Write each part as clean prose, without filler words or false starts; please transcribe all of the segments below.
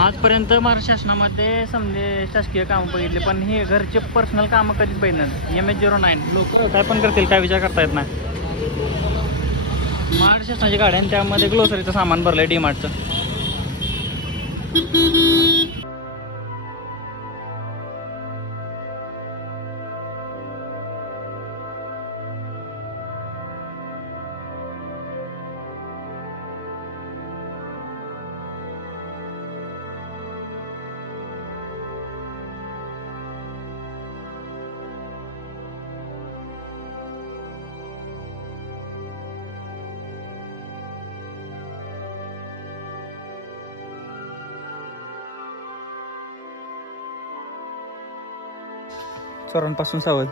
आजपर्यंत महाराष्ट्र शासनामध्ये समजे शासकीय कामं बघितले, पण हे घरचे पर्सनल कामं कधीच बघितलं. MH09 लोक काय पण करतील, काय विचार करता येत नाही. महाराष्ट्र शासनाची गाडी आणि त्यामध्ये ग्लोसरीचं सामान भरलंय डीमार्टचं. चोरांपासून सावध.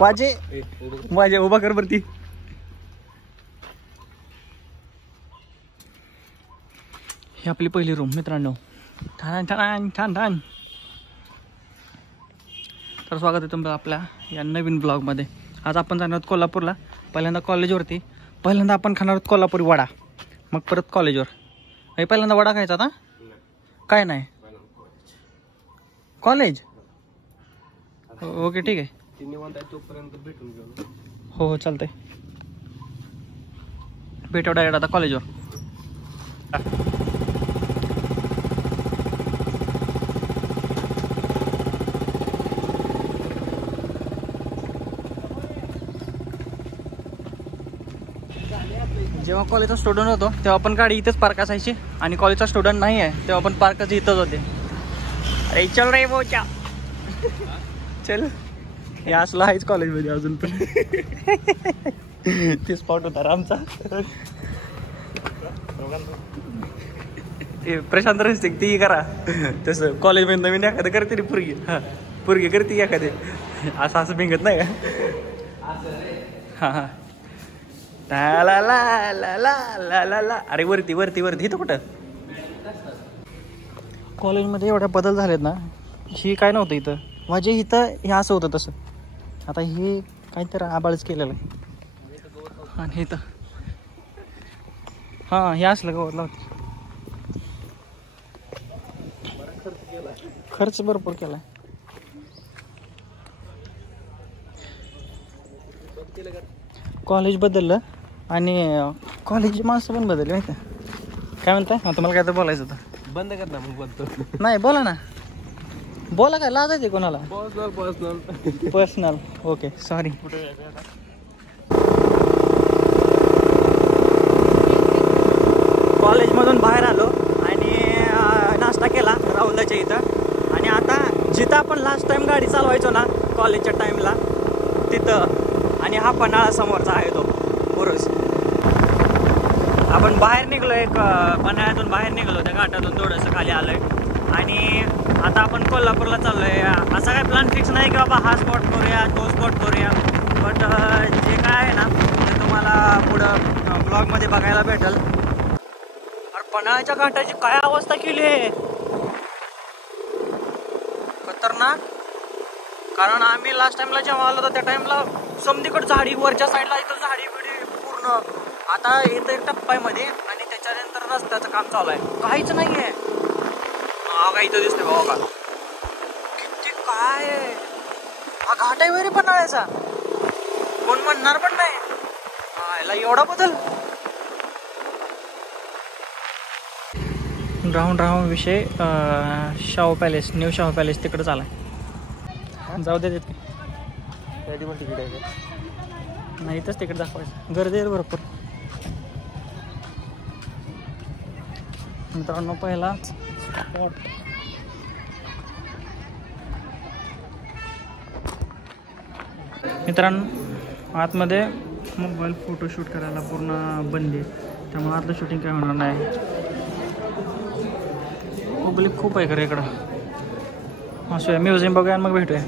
वाजे उभा कर वरती. ही आपली पहिली रूम मित्रांनो. छान छान छान छान. तर स्वागत आहे तुमचं आपल्या या नवीन ब्लॉगमध्ये. आज आपण जाणार आहोत कोल्हापूरला. पहिल्यांदा कॉलेजवरती. पहिल्यांदा आपण खाणार आहोत कोल्हापुरी वडा, मग परत कॉलेजवर. पहिल्यांदा वडा खायचा आता. काय नाही कॉलेज. ओके ठीक आहे. हो हो चालतंय. भेटू डायरेक्ट आता कॉलेजवर. जेव्हा कॉलेजचा स्टुडंट होतो तेव्हा पण गाडी इथेच पार्क असायची, आणि कॉलेजचा स्टुडंट नाही आहे तेव्हा पण पार्कच इथंच होते. अरे चल रे बोचा चल. हे असलं आहेच कॉलेजमध्ये अजून पण. ते स्पॉट होता आमचा. प्रशांत रस्ते ती करा तसं कॉलेजमध्ये नवीन एखादं करते रे पुरगी. हां पुरगी करते एखादे असं असं भिंगत नाही का. हां हां ला ला ला ला ला ला ला. अरे वरती वरती वरती. इथं कुठं कॉलेजमध्ये एवढ्या बदल झालेत ना. ही काय नव्हतं इथं माझे. इथं हे असं होतं तसं. आता हे काहीतरी आबाळच केलेलं आहे. आणि इथं हां हे असलं गवत लावते. खर्च भरपूर केला. कॉलेज बदललं आणि कॉलेजची माणसं पण बदलली माहिती आहे. काय म्हणताय तुम्हाला काय तर बोलायचं होतं. बंद कर ना मग बोलतो. नाही बोला ना. बोला काय लाजायचे कोणाला. Personal okay sorry. कॉलेजमधून बाहेर आलो आणि नाश्ता केला राहुलच्या इथं. आणि आता जिथं आपण लास्ट टाइम गाडी चालवायचो ना कॉलेजच्या टाइमला तिथं, आणि हा पन्हाळा समोरचा आहे तो पुरुष. आपण बाहेर निघलो, एक पन्हाळ्यातून बाहेर निघलो, त्या घाटातून थोडंसं खाली आलोय. आणि आता आपण कोल्हापूरला चाललोय. असा काय प्लॅन फिक्स नाही की बाबा हा स्पॉट करूया तो स्पॉट करूया, बट जे काय आहे ना ते तुम्हाला पुढं ब्लॉगमध्ये बघायला भेटेल. अरे पन्हाळ्याच्या घाटाची काय अवस्था केली आहे, खतरनाक. कारण आम्ही लास्ट टाइमला जेव्हा आलो होतो त्या टाइमला समधीकडे झाडी, वरच्या साईडला इथं झाडी बिडी पूर्ण. आता इथं एक टप्प्यामध्ये आणि त्याच्यानंतर रस्त्याचं काम चालू आहे. काहीच नाही आहे. हा काय इथं दिसतंय बाबा का किती काय. हा घाट आहे वगैरे पन्हाळ्याचा. कोण म्हणणार पण नाही याला एवढा बदल. राहून राहून विषय Shahu palace, new Shahu palace तिकडे चालाय. जाऊ दे तिथे पण तिकीट आहे नाही इथंच तिकडे दाखवायचं. गर्दी आहे भरपूर मित्रांनो. पहिला स्पॉट मित्रांनो आतमध्ये मोबाईल फोटोशूट करायला पूर्ण बंदी आहे, त्यामुळे आतलं शूटिंग काय होणार नाही. पब्लिक खूप आहे खरं इकडं. असं म्युझियम बघूया मग भेटूया.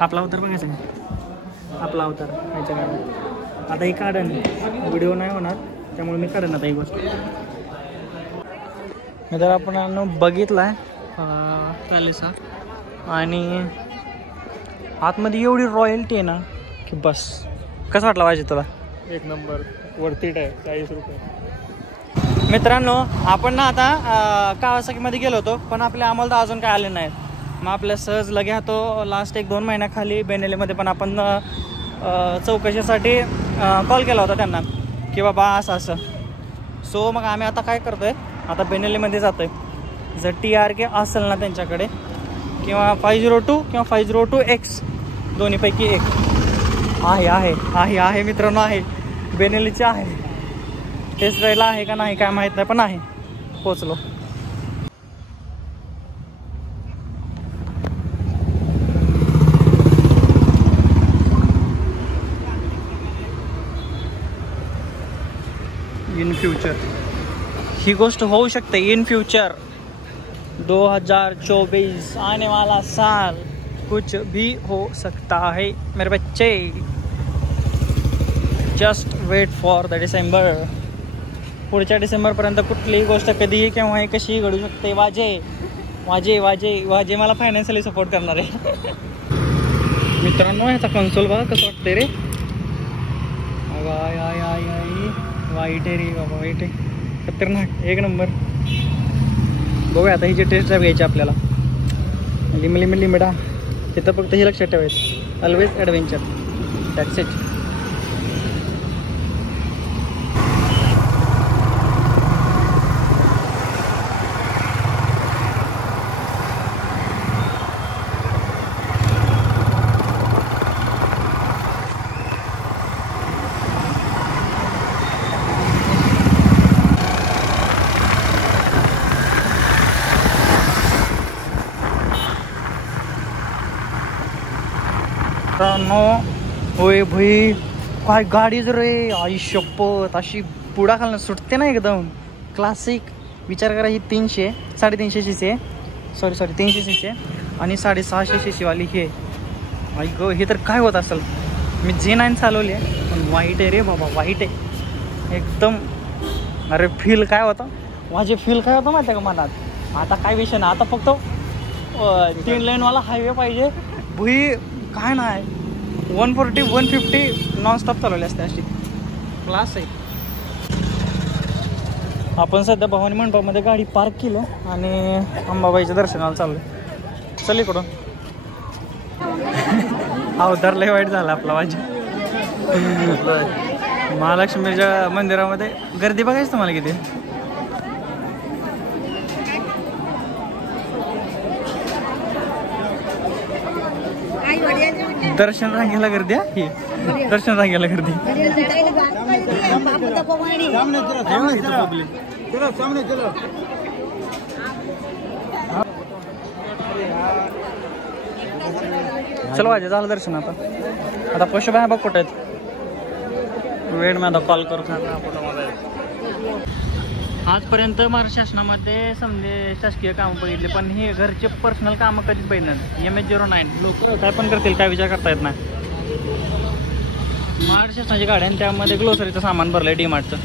आपला अवतार बघायचा का. आपला अवतार खायचं काय. आता ही काढन व्हिडिओ नाही होणार त्यामुळे मी काढेन आता ही गोष्ट. मी तर आपण बघितला आहे पॅलेस हा, आणि आतमध्ये एवढी रॉयल्टी आहे ना की बस. कसं वाटलं पाहिजे तुला. एक नंबर वरती आहे 40 रुपये. मित्रांनो आपण ना आता कावासाकीमध्ये गेलो होतो पण आपल्या आम्हाला तर अजून काय आले नाहीत. मग आपल्या सहज लगे तो लास्ट 1-2 महिन्याखाली बेनेलीमध्ये पण आपण चौकशीसाठी कॉल केला होता त्यांना की बाबा असं. सो मग आम्ही आता काय करतोय, आता बेनेलीमध्ये जातोय. जर TRK असेल ना त्यांच्याकडे किंवा 502 किंवा 502X दोन्हीपैकी एक आहे मित्रांनो, आहे बेनेलीचे आहे. टेस्ट ड्राईव्हला आहे का नाही काय माहीत नाही पण आहे. पोचलो. इन फ्युचर ही गोष्ट होऊ शकते. इन फ्युचर 2024 आने वाला साल कुछ भी हो सकता है मेरे बच्चे. Just wait for the December. पुढच्या डिसेंबरपर्यंत कुठलीही गोष्ट कधीही केव्हाही कशीही घडू शकते. वाजे मला फायनान्शियली सपोर्ट करणार आहे. मित्रांनो ह्याचा कन्सोल बघा कसं वाटतंय रे. वाईट आहे रे बाबा, वाईट आहे. खतरनाक, एक नंबर. बघूया आता हिची टेस्ट ड्राईव्ह घ्यायची आपल्याला. लिमिडा तिथं फक्त हे लक्षात ठेवायचं, ऑलवेज ॲडव्हेंचर, दॅट्स इट. होय भाई काय गाडीच रे, आई शपथ. अशी पुढा खालणं सुटते ना एकदम क्लासिक. विचार करा ही 300-350 cc आहे. सॉरी 300 cc आहे आणि 650 cc वाली हे. आई ग, हे तर काय होत असेल. मी J9 चालवली आहे पण वाईट आहे रे बाबा, वाईट आहे एकदम. अरे फील काय होतं माझे, फील काय होतं माहिती आहे का मनात. आता काय विषय ना, आता फक्त 3 लेनवाला हायवे पाहिजे भुई. काय नाही 140-150 नॉनस्टॉप चालवले असते. अशी क्लास आहे. आपण सध्या भवानी मंडपामध्ये गाडी पार्क केली आणि अंबाबाईच्या दर्शनाला चाललो. चल इकडून. अवतार लय वाईट झाला आपला. माझी महालक्ष्मीच्या मंदिरामध्ये गर्दी बघायची तुम्हाला किती. दर्शन रांगेला गर्दी आहे. दर्शन रांगेला गर्दी. चलो वाजे झालं दर्शन. आता पशुबाई बघ कुठे आहेत. वेळ मी आता कॉल करतो. आजपर्यंत महाराष्ट्र शासनामध्ये समजे शासकीय कामं बघितले पण हे घरचे पर्सनल कामं कधीच बघितलं. MH09 लोक काय पण करतील, काय विचार करता येत नाही. महाराष्ट्र शासनाची गाडी आणि त्यामध्ये ग्लोसरीचं सामान भरलंय DMartचं.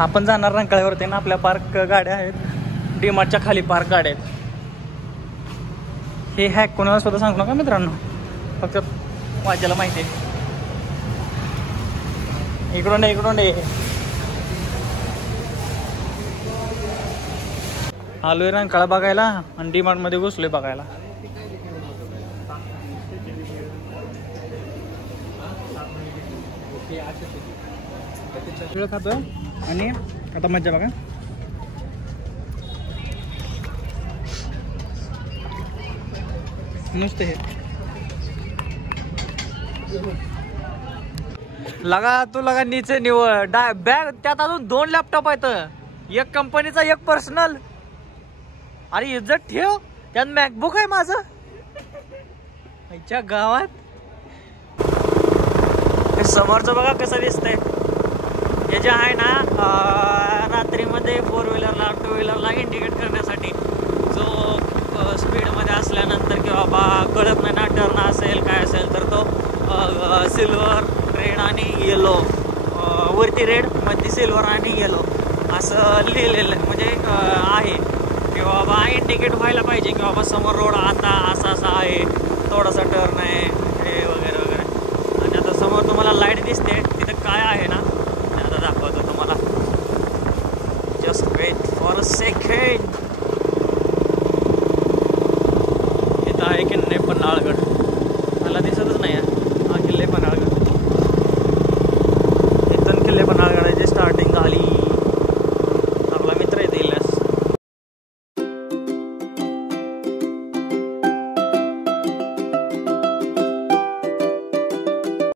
आपण जाणार रंकाळ्यावरती ना, आपल्या पार्क गाड्या आहेत DMartच्या खाली. पार्क गाड्या आहेत. हे हॅक कोणाला स्वतः सांगू नका मित्रांनो, फक्त वाजायला माहिती आहे. इकडून आलोय रंकाळा बघायला आणि DMartमध्ये घुसलोय बघायला. वेळ खातो आणि आता मज्जा बघा. नुसतं हे लगा नीचे निवड बॅग. त्यात अजून 2 लॅपटॉप आहेत. एक कंपनीचा, एक पर्सनल. अरे इज्जत ठेव. त्यात मॅकबुक आहे माझं. आमच्या गावात समोरचं बघा कसं दिसतंय. हे जे आहे ना रात्रीमध्ये 4 व्हीलरला 2 व्हीलरला इंडिकेट करण्यासाठी, जो स्पीडमध्ये असल्यानंतर किंवा बा कळत नाही ना टर्न असेल काय असेल तर तो सिल्वर, रेड आणि येलो, वरती रेड मध्ये सिल्वर आणि येलो असं लिहिलेलं म्हणजे आहे की बाबा इंडिकेट व्हायला पाहिजे की बाबा समोर रोड आता असा आहे, थोडासा टर्न आहे हे वगैरे वगैरे. Wait for a second. इथं आहे की नाही पन्हाळगड.